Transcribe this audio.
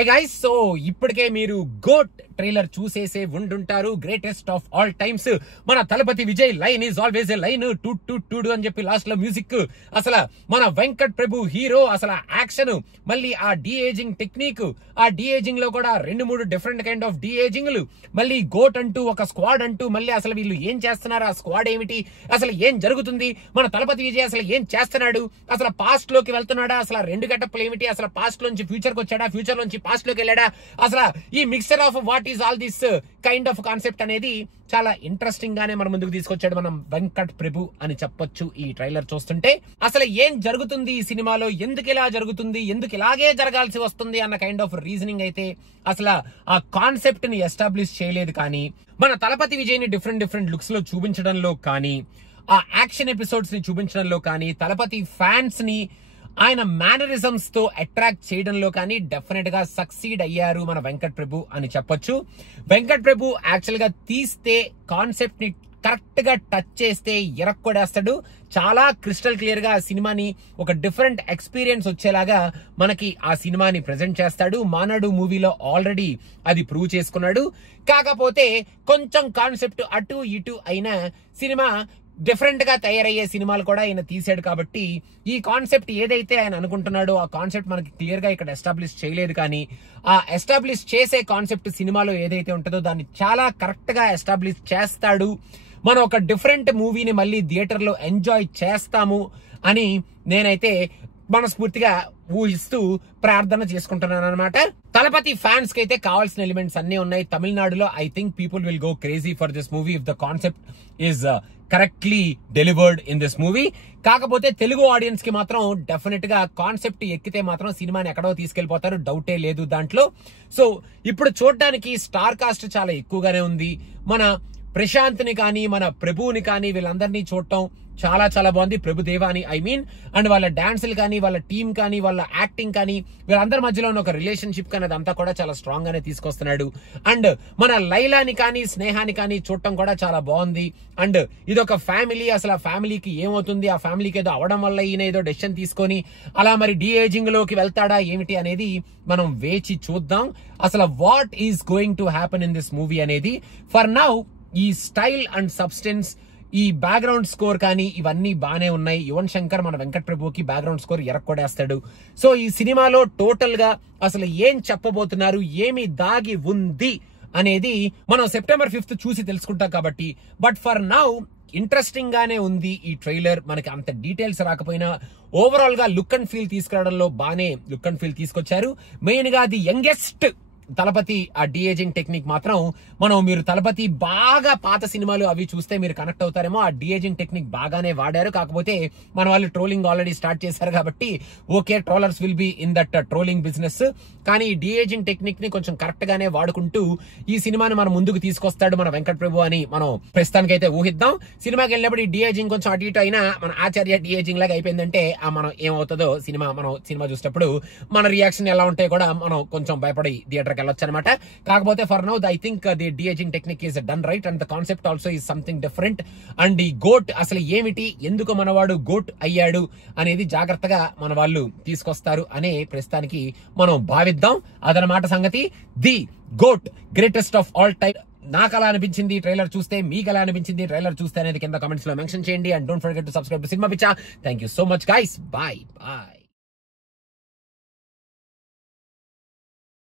Hi guys, so ఇప్పటికే మీరు goat trailer చూసేసే ఉండుంటారు. గ్రేటెస్ట్ ఆఫ్ ఆల్ టైమ్స్ మన Thalapathy Vijay line is always a line, too అని చెప్పి లాస్ట్ లో మ్యూజిక్, అసలు మన వెంకట్ ప్రభు హీరో, అసలు యాక్షన్, మళ్ళీ ఆ డిఏజింగ్ టెక్నిక్, ఆ డిఏజింగ్ లో కూడా 2-3 డిఫరెంట్ కైండ్ ఆఫ్ డిఏజింగ్లు, మళ్ళీ గోట్ అంటూ ఒక స్క్వాడ్ అంటూ, మళ్ళీ అసలు వీళ్ళు ఏం చేస్తున్నారు, ఆ స్క్వాడ్ ఏమిటి, అసలు ఏం జరుగుతుంది, మన తలపతి విజయ్ అసలు ఏం చేస్తున్నాడు, అసలు పాస్ట్ లోకి వెళ్తున్నాడా, అసలు 2 గెటప్లు ఏమిటి, అసలు పాస్ట్ లోంచి ఫ్యూచర్ కి వచ్చాడా, ఫ్యూచర్ లోంచి పాస్ట్ లోకి వెళ్ళాడా, అసలు ఈ mixer of what is all this kind of concept అనేది చాలా ఇంట్రెస్టింగ్ గానే మన ముందుకు తీసుకొచ్చాడు మనం వెంకట్ ప్రభు అని చెప్పొచ్చు. ఈ ట్రైలర్ చూస్తుంటే అసలు ఏం జరుగుతుంది ఈ సినిమాలో, ఎందుకు ఇలా జరుగుతుంది, ఎందుకు ఇలాగే జరగాల్సి వస్తుంది అన్న కైండ్ ఆఫ్ రీజనింగ్ అయితే అసలు ఆ కాన్సెప్ట్ ని ఎస్టాబ్లిష్ చేయలేదు. కానీ మన తలపతి విజయ్ ని డిఫరెంట్ లుక్స్ లో చూపించడంలో కానీ, ఆ యాక్షన్ ఎపిసోడ్స్ ని చూపించడంలో కానీ, తలపతి ఫ్యాన్స్ ని ఆయన మేనరిజమ్స్ తో అట్రాక్ట్ చేయడంలో కానీ డెఫినెట్ గా సక్సీడ్ అయ్యారు మన వెంకట్ ప్రభు అని చెప్పొచ్చు. వెంకట్ ప్రభు యాక్చువల్ గా తీస్తే కాన్సెప్ట్ ని కరెక్ట్ గా టచ్ చేస్తే ఎరక్కొడేస్తాడు. చాలా క్రిస్టల్ క్లియర్ గా ఆ సినిమాని ఒక డిఫరెంట్ ఎక్స్పీరియన్స్ వచ్చేలాగా మనకి ఆ సినిమాని ప్రెజెంట్ చేస్తాడు. మానాడు మూవీలో ఆల్రెడీ అది ప్రూవ్ చేసుకున్నాడు. కాకపోతే కొంచెం కాన్సెప్ట్ అటు ఇటు అయిన సినిమా డిఫరెంట్ గా తయారయ్యే సినిమాలు కూడా ఆయన తీసాడు. కాబట్టి ఈ కాన్సెప్ట్ ఏదైతే ఆయన అనుకుంటున్నాడో ఆ కాన్సెప్ట్ మనకి క్లియర్ గా ఇక్కడ ఎస్టాబ్లిష్ చేయలేదు. కానీ ఆ ఎస్టాబ్లిష్ చేసే కాన్సెప్ట్ సినిమాలో ఏదైతే ఉంటుందో దాన్ని చాలా కరెక్ట్ గా ఎస్టాబ్లిష్ చేస్తాడు. మనం ఒక డిఫరెంట్ మూవీని మళ్ళీ థియేటర్ లో ఎంజాయ్ చేస్తాము అని నేనైతే మనస్ఫూర్తిగా ఊహిస్తూ ప్రార్థన చేసుకుంటున్నాను అనమాట. తలపతి ఫ్యాన్స్ కి అయితే కావాల్సిన ఎలిమెంట్స్ అన్ని ఉన్నాయి. తమిళనాడులో I think people will go crazy for this movie if the concept is correctly delivered in this movie. కాకపోతే తెలుగు ఆడియన్స్ కి మాత్రం డెఫినెట్ గా కాన్సెప్ట్ ఎక్కితే మాత్రం సినిమాని ఎక్కడో తీసుకెళ్లిపోతారు, డౌటే లేదు దాంట్లో. సో ఇప్పుడు చూడడానికి స్టార్ కాస్ట్ చాలా ఎక్కువగానే ఉంది. మన ప్రశాంత్ ని కానీ, మన ప్రభుని కానీ, వీళ్ళందరినీ చూడటం చాలా చాలా బాగుంది. ప్రభుదేవాని ఐ మీన్, అండ్ వాళ్ళ డాన్సులు కానీ, వాళ్ళ టీమ్ కానీ, వాళ్ళ యాక్టింగ్ కానీ, వీళ్ళందరి మధ్యలో ఉన్న ఒక రిలేషన్షిప్ కానీ అదంతా కూడా చాలా స్ట్రాంగ్ గానే తీసుకొస్తున్నాడు. అండ్ మన లైలాని కానీ, స్నేహాని కానీ చూడటం కూడా చాలా బాగుంది. అండ్ ఇదొక ఫ్యామిలీ, అసలు ఆ ఫ్యామిలీకి ఏమవుతుంది, ఆ ఫ్యామిలీకి ఏదో అవడం వల్ల ఈయన ఏదో డెసిషన్ తీసుకొని అలా మరి డిఏజింగ్ లోకి వెళ్తాడా ఏమిటి అనేది మనం వేచి చూద్దాం. అసలు what is going to happen in this movie అనేది. ఫర్ నౌ ఈ స్టైల్ అండ్ సబ్స్టెన్స్, ఈ బ్యాక్గ్రౌండ్ స్కోర్ కానీ ఇవన్నీ బానే ఉన్నాయి. యువన్ శంకర్ మన వెంకట్ ప్రభుకి బ్యాక్గ్రౌండ్ స్కోర్ ఎరక్కొడేస్తాడు. సో ఈ సినిమాలో టోటల్ గా అసలు ఏం చెప్పబోతున్నారు, ఏమి దాగి ఉంది అనేది మనం September 5th చూసి తెలుసుకుంటాం కాబట్టి. బట్ ఫర్ నౌ ఇంట్రెస్టింగ్ గానే ఉంది ఈ ట్రైలర్. మనకి అంత డీటెయిల్స్ రాకపోయినా ఓవరాల్ గా లుక్ అండ్ ఫీల్ తీసుకురావడంలో బానే లుక్ అండ్ ఫీల్ తీసుకొచ్చారు. మెయిన్ గా ది యంగెస్ట్ తలపతి ఆ డిఏజింగ్ టెక్నిక్ మాత్రం మీరు తలపతి బాగా పాత సినిమాలు అవి చూస్తే మీరు కనెక్ట్ అవుతారేమో. ఆ డిఏజింగ్ టెక్నిక్ బాగానే వాడారు. కాకపోతే మన వాళ్ళు ట్రోలింగ్ ఆల్రెడీ స్టార్ట్ చేశారు కాబట్టి okay, trollers will be in that trolling business. కానీ ఈ డిఏజింగ్ టెక్నిక్ ని కొంచెం కరెక్ట్ గానే వాడుకుంటూ ఈ సినిమాని మనం ముందుకు తీసుకొస్తాడు మన వెంకట్ ప్రభు అని మనం ప్రస్తుతానికి అయితే ఊహిద్దాం. సినిమాకి వెళ్ళినప్పుడు ఈ డిఏజింగ్ కొంచెం అటు ఇటు అయినా మన ఆచార్య డిఏజింగ్ లాగా అయిపోయిందంటే మనం ఏమవుతుందో సినిమా చూసేటప్పుడు మన రియాక్షన్ ఎలా ఉంటాయి కూడా మనం కొంచెం భయపడి థియేటర్ వెళ్ళొచ్చు అనమాట. కాకపోతే for now I think the de-ageing technique is done right and the concept also is something different. And ఈ గోట్ అసలు ఏమిటి, ఎందుకు మనవాడు గోట్ అయ్యాడు అనేది జాగ్రత్తగా మన వాళ్ళు తీసుకొస్తారు అనే ప్రస్తుతానికి మనం భావిద్దాం. అదనమాట సంగతి. The GOAT greatest of all time. నాకు అలా అనిపించింది ట్రైలర్ చూస్తే, మీకు ఎలా అనిపించింది ట్రైలర్ చూస్తే అనేది కింద కామెంట్స్ లో మెన్షన్ చేయండి. And don't forget to subscribe to cinema Pichcha. Thank you so much guys. Bye bye.